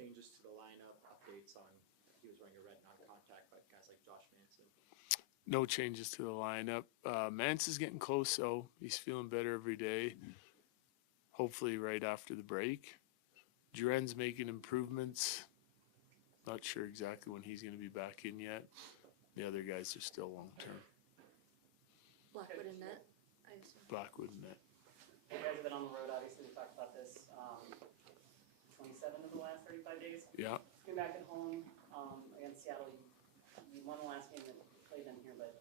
changes to the lineup, updates on he was wearing a red non-contact, but guys like Josh Manson. No changes to the lineup. Manson's getting close, though. He's feeling better every day. Hopefully, right after the break. Duren's making improvements. Not sure exactly when he's going to be back in yet. The other guys are still long term. Blackwood and net, I assume. Blackwood and net. You guys have been on the road, obviously, we talked about this, 27 of the last 35 days. Yeah. Came back at home against Seattle. You won the last game that you played in here, but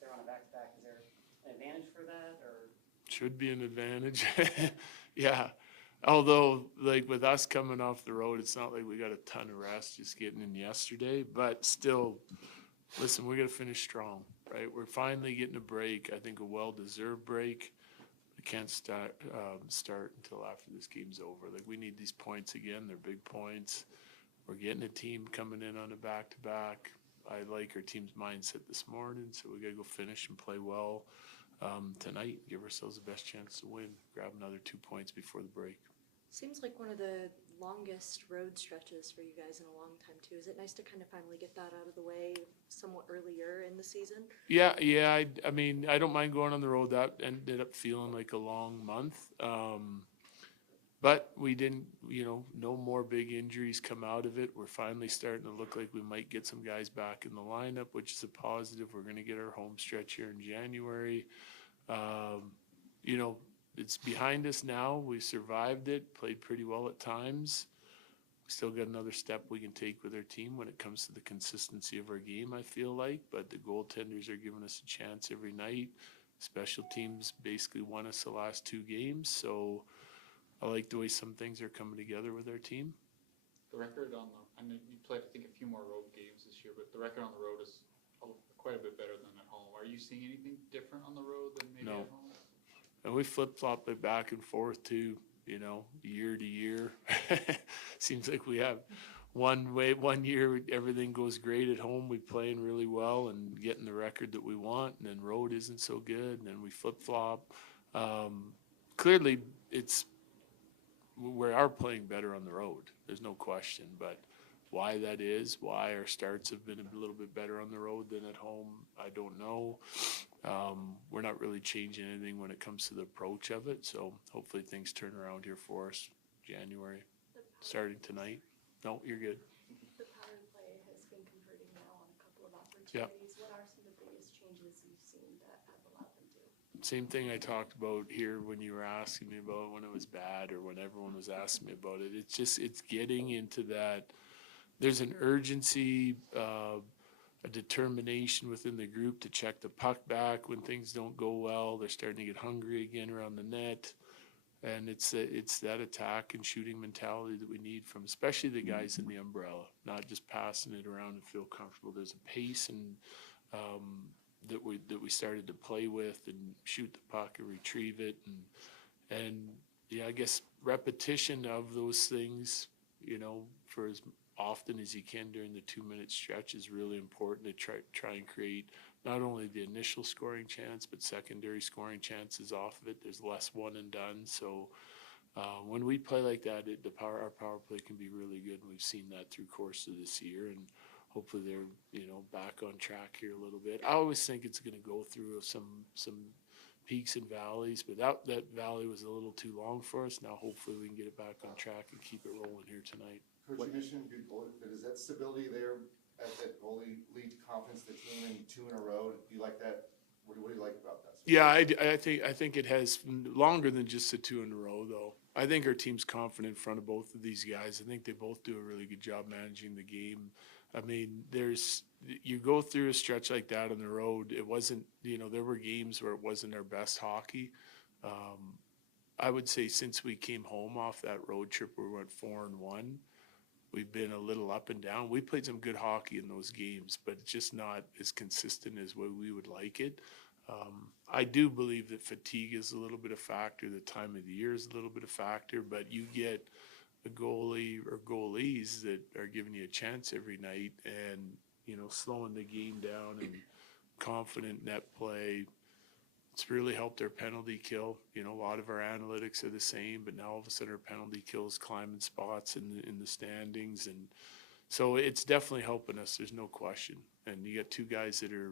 they're on a back-to-back. Is there an advantage for that, or? Should be an advantage. Yeah. Although, like with us coming off the road, it's not like we got a ton of rest just getting in yesterday. But still, listen, we got to finish strong, right? We're finally getting a break. I think a well-deserved break. We can't start until after this game's over. Like, we need these points again. They're big points. We're getting a team coming in on a back-to-back. I like our team's mindset this morning, so we got to go finish and play well tonight. Give ourselves the best chance to win. Grab another 2 points before the break. Seems like one of the longest road stretches for you guys in a long time, too. Is it nice to kind of finally get that out of the way somewhat earlier in the season? Yeah. I mean, I don't mind going on the road. That ended up feeling like a long month. But we didn't, no more big injuries come out of it. We're finally starting to look like we might get some guys back in the lineup, which is a positive. We're going to get our home stretch here in January. It's behind us now. We survived it, played pretty well at times. We still got another step we can take with our team when it comes to the consistency of our game, I feel like. But the goaltenders are giving us a chance every night. Special teams basically won us the last 2 games. So I like the way some things are coming together with our team. The record I know you played, I think, a few more road games this year, but the record on the road is quite a bit better than at home. Are you seeing anything different on the road than maybe No. at home? And we flip-flop it back and forth too, year to year. Seems like we have one year everything goes great at home. We playing really well and getting the record that we want, and then road isn't so good, and then we flip-flop. Clearly, we are playing better on the road. There's no question, but why that is, why our starts have been a little bit better on the road than at home, I don't know. We're not really changing anything when it comes to the approach of it, so hopefully things turn around here for us January, starting tonight. No, you're good. The power play has been converting now on a couple of opportunities. What are some of the biggest changes you've seen that have allowed them to? Same thing I talked about here when you were asking me about when it was bad or when everyone was asking me about it. It's getting into that. There's an urgency, a determination within the group to check the puck back when things don't go well. They're starting to get hungry again around the net. And it's that attack and shooting mentality that we need from especially the guys in the umbrella, not just passing it around and feel comfortable. There's a pace and that we started to play with and shoot the puck and retrieve it. And I guess repetition of those things, for as often as you can during the 2-minute stretch is really important to try and create not only the initial scoring chance, but secondary scoring chances off of it. There's less one and done. So when we play like that, our power play can be really good. And we've seen that through course of this year, and hopefully they're back on track here a little bit. I always think it's going to go through some peaks and valleys, but that valley was a little too long for us. Now hopefully we can get it back on track and keep it rolling here tonight. Coach, you mentioned good goalie, but is that stability there at that goalie lead to confidence the team in 2 in a row? Do you like that? What do you like about that? Yeah, I think it has longer than just the 2 in a row, though. I think our team's confident in front of both of these guys. I think they both do a really good job managing the game. I mean, you go through a stretch like that on the road. It wasn't, there were games where it wasn't our best hockey. I would say since we came home off that road trip, we went 4-1. We've been a little up and down. We played some good hockey in those games, but it's just not as consistent as what we would like it. I do believe that fatigue is a little bit of factor. The time of the year is a little bit of factor, but you get a goalie or goalies that are giving you a chance every night and, slowing the game down and confident net play, It's really helped our penalty kill. You know, a lot of our analytics are the same, but now all of a sudden our penalty kills climbing spots in the standings, and so it's definitely helping us. There's no question. And you got two guys that are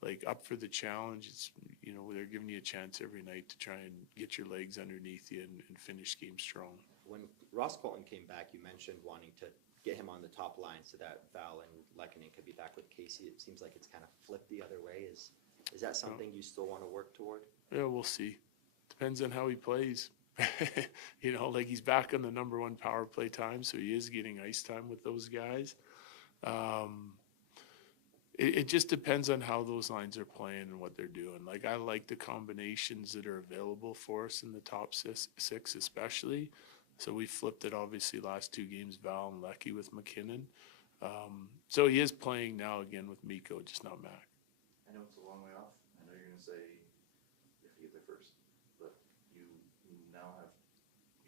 like up for the challenge. It's, you know, they're giving you a chance every night to try and get your legs underneath you and finish games strong. When Ross Colton came back, you mentioned wanting to get him on the top line so that Val and Lehkonen could be back with Casey. It seems like it's kind of flipped the other way. Is that something you still want to work toward? Yeah, we'll see. Depends on how he plays. You know, like he's back on the number one power play time, so he is getting ice time with those guys. It just depends on how those lines are playing and what they're doing. Like, I like the combinations that are available for us in the top six especially. So we flipped it obviously last two games, Val and Lecky with McKinnon. So he is playing now again with Mikko, just not Mac. I know it's a long way off. I know you're gonna say you have to get there first, but you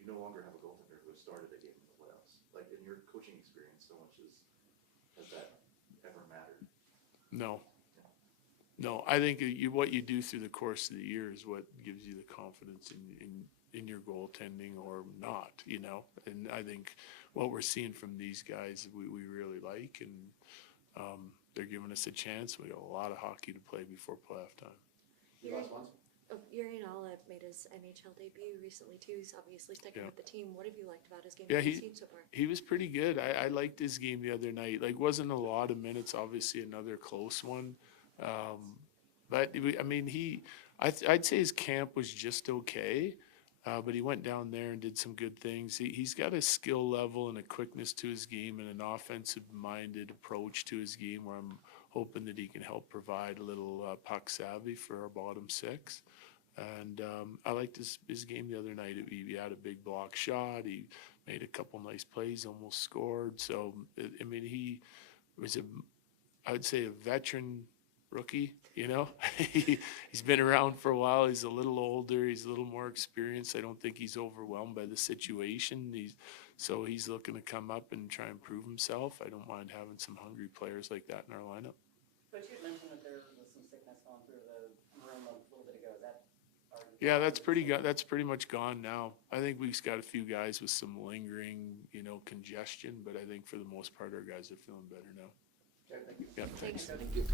no longer have a goaltender who has started a game in the playoffs. Like, in your coaching experience, so much has that ever mattered? No. No, I think what you do through the course of the year is what gives you the confidence in your goaltending or not, you know? And I think what we're seeing from these guys, we really like, and they're giving us a chance. We got a lot of hockey to play before playoff time. Yuri Nala made his NHL debut recently too. He's obviously sticking with the team. What have you liked about his game? Yeah, What have you seen so far? He was pretty good. I liked his game the other night. Like, wasn't a lot of minutes, obviously another close one. But I mean, I'd say his camp was just okay. But he went down there and did some good things. He's got a skill level and a quickness to his game and an offensive-minded approach to his game where I'm hoping that he can help provide a little puck savvy for our bottom six. And I liked his game the other night. He had a big block shot. He made a couple nice plays, almost scored. So, I mean, he was I would say a veteran rookie, you know. He's been around for a while. He's a little older. He's a little more experienced. I don't think he's overwhelmed by the situation. So he's looking to come up and try and prove himself. I don't mind having some hungry players like that in our lineup. But you had mentioned that there was some sickness going through the room a little bit ago. Is that already? Yeah, that's pretty much gone now. I think we've got a few guys with some lingering, you know, congestion, but I think for the most part our guys are feeling better now. Okay, thank you. Yeah, thanks. Thanks. Thank you.